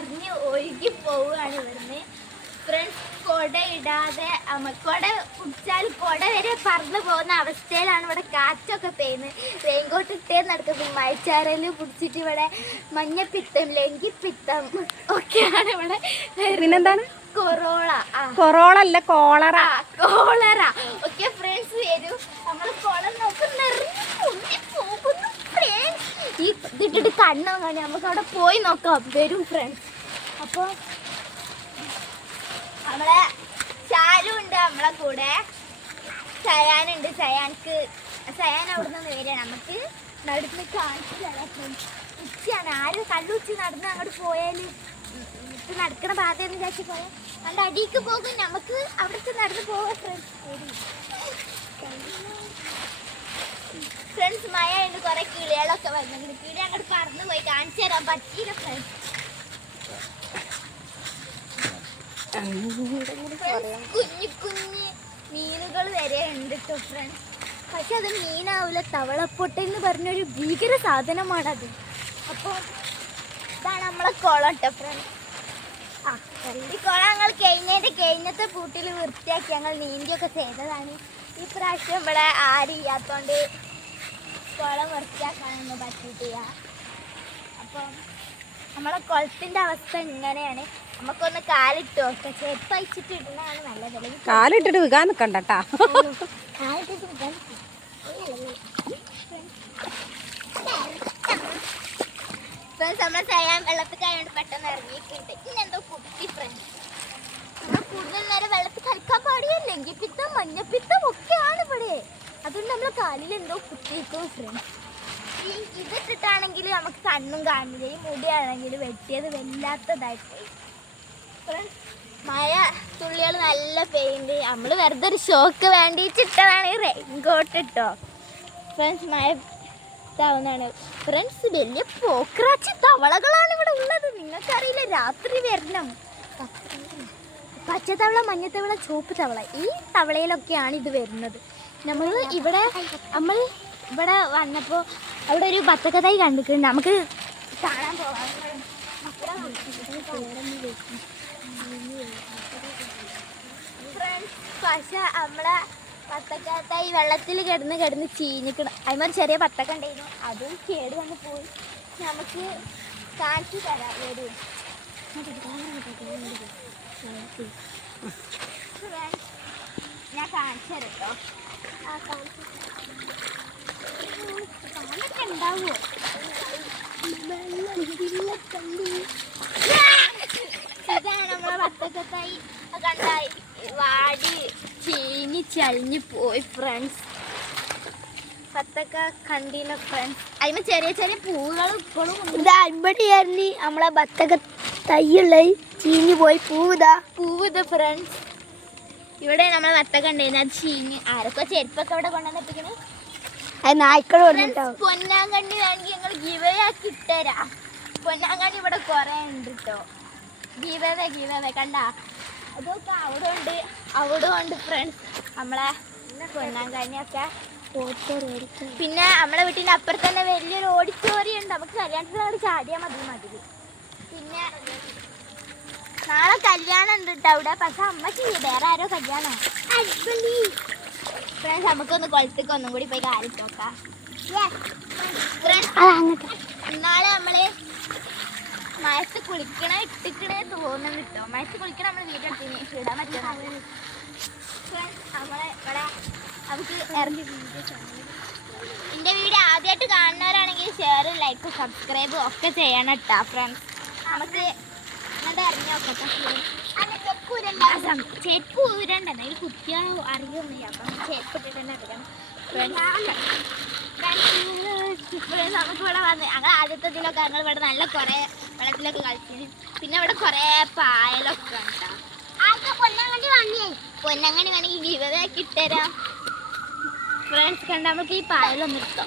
മറിഞ്ഞ് ഒഴുകി പോവുകയാണ് ഇവിടുന്ന്. ഫ്രണ്ട്സ് കൊട ഇടാതെ അമ്മ കൊട കുടിച്ചാൽ കൊട വരെ പറന്നു പോകുന്ന അവസ്ഥയിലാണ് ഇവിടെ കാറ്റൊക്കെ പെയ്യുന്നത്. റെയിൻകോട്ട് ഇട്ടേ നടക്കുന്നത്. മഴച്ചാറയിൽ പിടിച്ചിട്ട് ഇവിടെ മഞ്ഞപ്പിത്തം ലങ്കിപ്പിത്തം ഒക്കെയാണ് ഇവിടെ പിന്നെന്താണ്? കൊറോള. കൊറോള അല്ല കോളറ. കോളറ. ഓക്കെ ഫ്രണ്ട്സ് വരും. നമ്മൾ കുളം നോക്കി നിറഞ്ഞു പൊങ്ങി പോകുന്നു ഫ്രണ്ട്സ് ഈ ഇതിട്ടിട്ട് കണ്ണോ നമുക്ക് അവിടെ പോയി നോക്കാം. വരും ഫ്രണ്ട്സ് അപ്പോൾ നമ്മളെ ചാരു ഉണ്ട് നമ്മളെ കൂടെ. സയാനുണ്ട് സയാൻക്ക് സയാൻ അവിടെ നിന്ന് വരിക നമുക്ക് നടന്ന് കാണിച്ചു. ഉച്ചയാണ്. ആരും കല്ലുച്ചി നടന്ന് അങ്ങോട്ട് പോയാൽ ഇത് നടക്കണ പാതയെന്ന് വിചാരിച്ച് പോയാൽ നമ്മുടെ അടിക്ക് പോകും. നമുക്ക് അവിടുത്തെ നടന്ന് പോവാം ഫ്രണ്ട്സ് ഫ്രണ്ട്സ് മഴ ഉണ്ട് കുറെ കിളികളൊക്കെ വരുന്നുണ്ട് കിളി അങ്ങോട്ട് പറന്ന് പോയി. കാണിച്ചു തരാൻ പറ്റിയില്ല ഫ്രണ്ട്സ് കുഞ്ഞു കുഞ്ഞ് മീനുകൾ വരെ ഉണ്ട് കേട്ടോ ഫ്രണ്ട്സ് പക്ഷെ അത് മീനാവില്ല തവളപ്പൊട്ട എന്ന് പറഞ്ഞൊരു ഭീകര അത് അപ്പോ ഇതാണ് നമ്മളെ കുളം കേട്ടോ ഫ്രണ്ട്സ് ആ ഈ കുളം ഞങ്ങൾ കഴിഞ്ഞതിന്റെ കഴിഞ്ഞത്തെ കൂട്ടിൽ വൃത്തിയാക്കി ഞങ്ങൾ നീന്തിയൊക്കെ ചെയ്തതാണ്. ഈ പ്രാവശ്യം ഇവിടെ ആരും ഇല്ലാത്തതുകൊണ്ട് കുളം വൃത്തിയാക്കാനൊന്നും പറ്റിയിട്ടില്ല. അപ്പം നമ്മളെ കുളത്തിന്റെ അവസ്ഥ ഇങ്ങനെയാണ്. നമുക്കൊന്ന് കാലിട്ട് നോക്കാം. ചെരുപ്പ് അയച്ചിട്ട് ഇടുന്നതാണ് നല്ലത്. അല്ലെങ്കിൽ കാലിട്ടിട്ട് വിൽക്കാൻ കാലിട്ടിട്ട് ഫ്രണ്ട്സ് നമ്മൾ ചെയ്യാൻ വെള്ളത്തിൽ പെട്ടെന്ന് ഇറങ്ങിയിട്ടുണ്ട്. കുട്ടി ഫ്രണ്ട്സ് നമ്മൾ കൂടുതൽ നേരം വെള്ളത്തിൽ കളിക്കാൻ പാടില്ല എങ്കിപ്പിത്തം മഞ്ഞപ്പിത്തം ഒക്കെയാണ് ഇവിടെ. അതുകൊണ്ട് നമ്മൾ കാലിൽ എന്തോ കുത്തിയിരിക്കും ഫ്രണ്ട്സ് ഈ ഇതിട്ടിട്ടാണെങ്കിൽ നമുക്ക് കണ്ണും കാണില്ല. ഈ മുടിയാണെങ്കിൽ വെട്ടിയത് വല്ലാത്തതായിട്ട്. ഫ്രണ്ട്സ് മഴ തുള്ളികൾ നല്ല പെയിന്റ്. നമ്മൾ വെറുതെ ഒരു ഷോക്ക് വേണ്ടിയിട്ടിട്ടതാണ് ഈ റെയിൻകോട്ട് ഇട്ടോ. ഫ്രണ്ട്സ് മഴ ഇതാവുന്നതാണ്. ഫ്രണ്ട്സ് വലിയ പോക്രാച്ചി തവളകളാണ് ഇവിടെ ഉള്ളത്. നിങ്ങൾക്കറിയില്ല രാത്രി വരണം. പച്ചത്തവള തവള ചുവപ്പ് തവള ഈ തവളയിലൊക്കെയാണ് ഇത് വരുന്നത്. നമ്മൾ ഇവിടെ നമ്മൾ ഇവിടെ വന്നപ്പോൾ അവിടെ ഒരു ബത്തക്കത്തായി കണ്ടിട്ടുണ്ട്. നമുക്ക് കാണാൻ പോകാം പക്ഷെ നമ്മളെ ഈ വെള്ളത്തിൽ കിടന്ന് കിടന്ന് ചീഞ്ഞിക്കണം. അതിമാതിരി ചെറിയ പത്തക്ക ഉണ്ടായിരുന്നു. അതും കേട് വന്ന് പോയി. നമുക്ക് കാണിച്ചു തരാം. Friends, ഞാൻ കാണിച്ചു തരട്ടോ ആ കാണിച്ചു ഉണ്ടാവുമോ ഇതാണ് നമ്മളെ വത്തക്കത്തായി കണ്ടായി വാടി ചീഞ്ഞ് ചളിഞ്ഞ് പോയി ഫ്രണ്ട്സ് വത്തക്ക കണ്ടില്ല ഫ്രണ്ട്സ് അതിന് ചെറിയ ചെറിയ പൂവുകൾ ഇപ്പോഴും ഇതാ ഇവിടെയായിരുന്നു നമ്മളെ ബത്തക തയ്യുള്ള ചീഞ്ഞു പോയി പൂവിതാ പൂവ് ഫ്രണ്ട്സ് ഇവിടെ നമ്മൾ വത്തക്ക ഉണ്ടായിരുന്നു അത് ചീഞ്ഞ്. ആരൊക്കെ ചെരുപ്പൊക്കെ അവിടെ കൊണ്ടുവന്നിട്ടിങ്ങനെ അത് നായ്ക്കൾ പൊന്നാങ്കണ്ണി വേണമെങ്കിൽ ഞങ്ങൾ ഗിവയാക്കി പൊന്നാങ്കണ്ണി ഇവിടെ കുറേ ഉണ്ട് കേട്ടോ ഗിവവേ ഗിവവേ കണ്ട? അതൊക്കെ അവിടെ ഉണ്ട് അവിടെ ഉണ്ട് ഫ്രണ്ട്സ് നമ്മളെ പൊന്നാങ്കണ്ണിയൊക്കെ. പിന്നെ നമ്മളെ വീട്ടിന്റെ അപ്പുറത്ത് തന്നെ വലിയൊരു ഓഡിറ്റോറിയം ഉണ്ട്. നമുക്ക് കല്യാണത്തിന് അവിടെ ചാടിയാൽ മതി മതി. പിന്നെ നാളെ കല്യാണം ഉണ്ട് കേട്ടോ അവിടെ. പക്ഷെ അമ്മയ്ക്ക് വേറെ ആരോ കല്യാണം. ഫ്രണ്ട്സ് നമുക്കൊന്ന് കൊളത്തേക്ക് ഒന്നും കൂടി പോയി കാലിട്ട് നോക്കാം. ഫ്രണ്ട്സ് മയത്ത് കുളിക്കണ ഇട്ടിക്കണേ തോന്നുന്നു കിട്ടോ. മയത്ത് കുളിക്കണ നമ്മൾ വീട്ടിൽ ഇടാൻ പറ്റും നമ്മളെ ഇവിടെ നമുക്ക് ഇറങ്ങി എന്റെ വീഡിയോ ആദ്യമായിട്ട് കാണുന്നവരാണെങ്കിൽ ഷെയർ ലൈക്ക് സബ്സ്ക്രൈബ് ഒക്കെ ചെയ്യണം കേട്ടോ ഫ്രണ്ട്സ് നമുക്ക് എന്നിട്ട് ഇറങ്ങി നോക്കട്ടെ. ചെരുപ്പ് ഊരണ്ടെന്ന് അതിൽ കുത്തിയാ അറിയൊന്നുമില്ല അപ്പം ചെരുപ്പ് ഇട്ടിട്ട് തന്നെ അറിയാം ഫ്രണ്ട്സ് നമുക്ക് ഇവിടെ വന്ന് ഞങ്ങൾ ആദ്യത്തെ ഇതിലൊക്കെ ഞങ്ങൾ ഇവിടെ നല്ല കുറേ വെള്ളത്തിലൊക്കെ കളിച്ചിന് പിന്നെ അവിടെ കുറേ പായലൊക്കെ ഉണ്ടാവും പൊന്നങ്ങണി വേണമെങ്കിൽ വിവരമാക്കി ഇട്ടുതരാം. ഫ്രണ്ട്സ് കണ്ട നമുക്ക് ഈ പായലൊന്നും എടുത്തോ